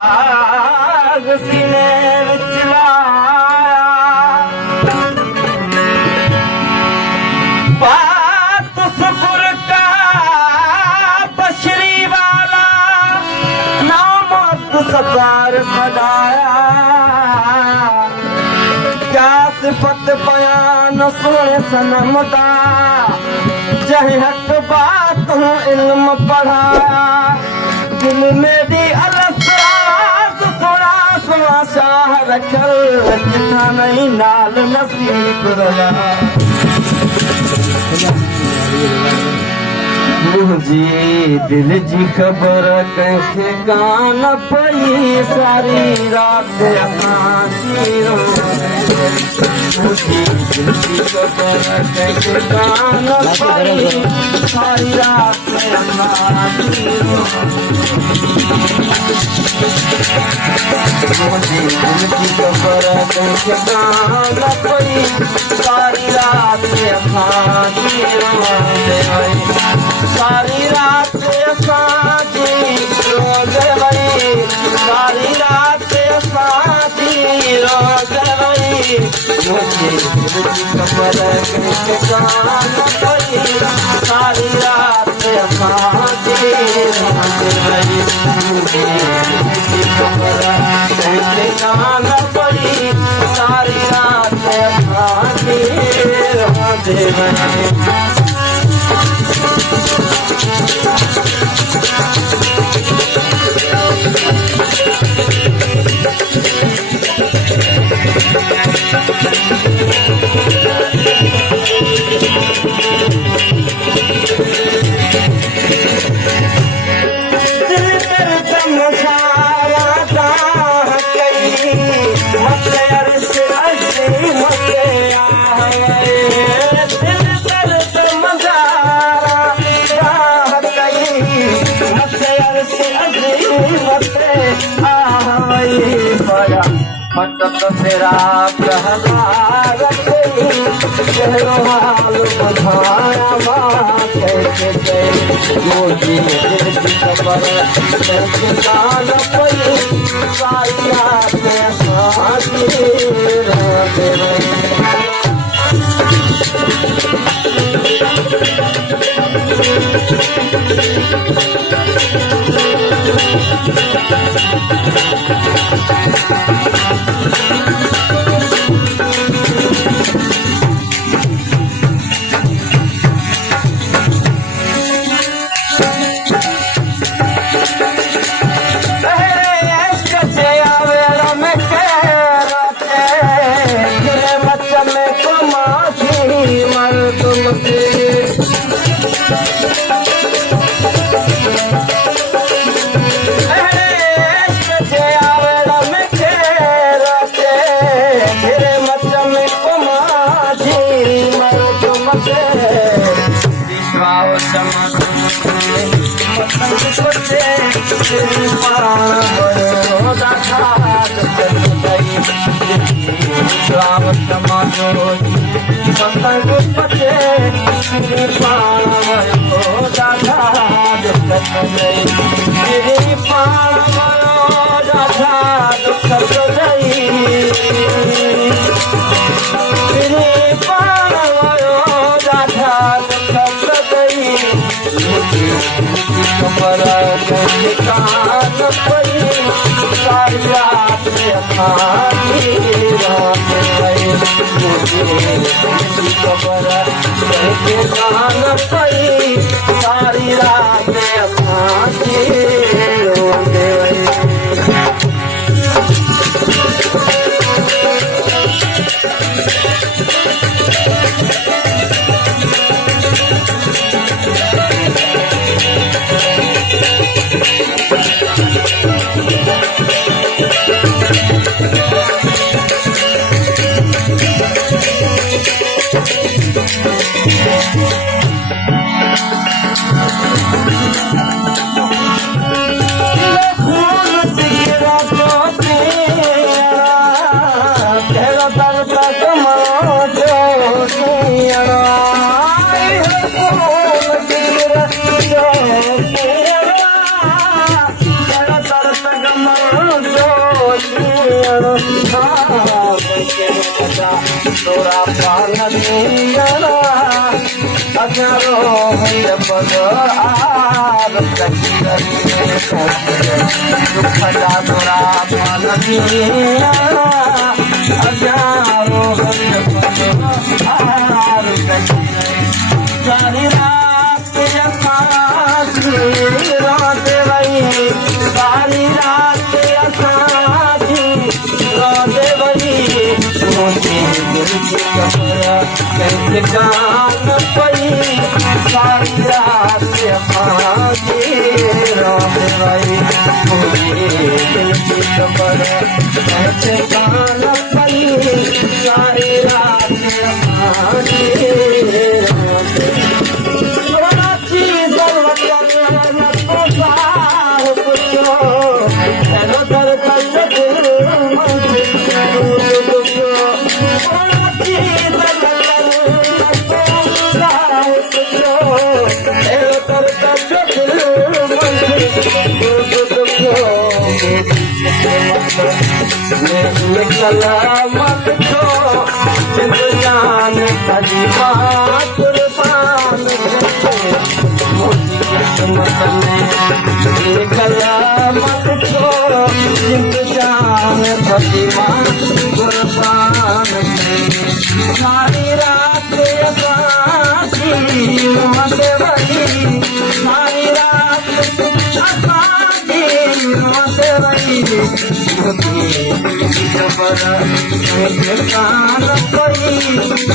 आग सीने विच लाया बात सुकुर का बशरी वाला नामत सतार सदाया क्या सिफत बयान सोने सनम दा जह हक बात हूँ इल्म पढ़ाया दिल मेरी अलफराज सुना सुना शाह रखल किथा नहीं नाल नसीब रहा मुझी दिल जी खबर कंखे कान पई सारी रात असांजी मुझी दिल जी खबर कंखे कान पई सारी रात असांजी मुझे दिल की खबर कंखे कान पई सारी रात असांजी सारी रात असांजी रोज वई सारी रात असांजी रोज वई मुझे दिल की खबर कंखे कान पई सारी रात असांजी रोज वई मुझे दिल की खबर कंखे कान पई सारी रात असांजी रोज वई फटक तेरा कहला चेहरो हाल बधाया कैसे मोदी दिल की खबर कैसे कान पई सारी रात साथी रहते खबर कंखे कान पई सारी रात असांजी रहते वई मुझे दिल की खबर कंखे कान पई सारी रात असांजी रोते वई तोरा पान दिया अजारो भैया पगार दुखदा तोरा पान दिया अजारो भैया पगार सारी रात असांजी रोते वही सारी रात असांजी रोते वही मुझे दिल की खबर कैसे कान पई सारी रात असांजी रोते वही मुझे दिल की खबर कैसे कान पई सारी रात असांजी सलामत छो जान कदी कुर्बान सलामत छो जान कदी कुर्बान सारी रात असांजी रोते वही सारी रात असांजी रोते वही खबर कान पई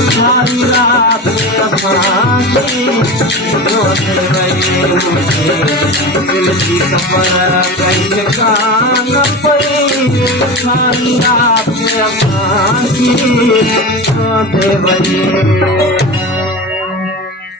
सारी रात असांजी रोते वही दिल की खबर कैसे कान पई सारी रात असांजी रोते वही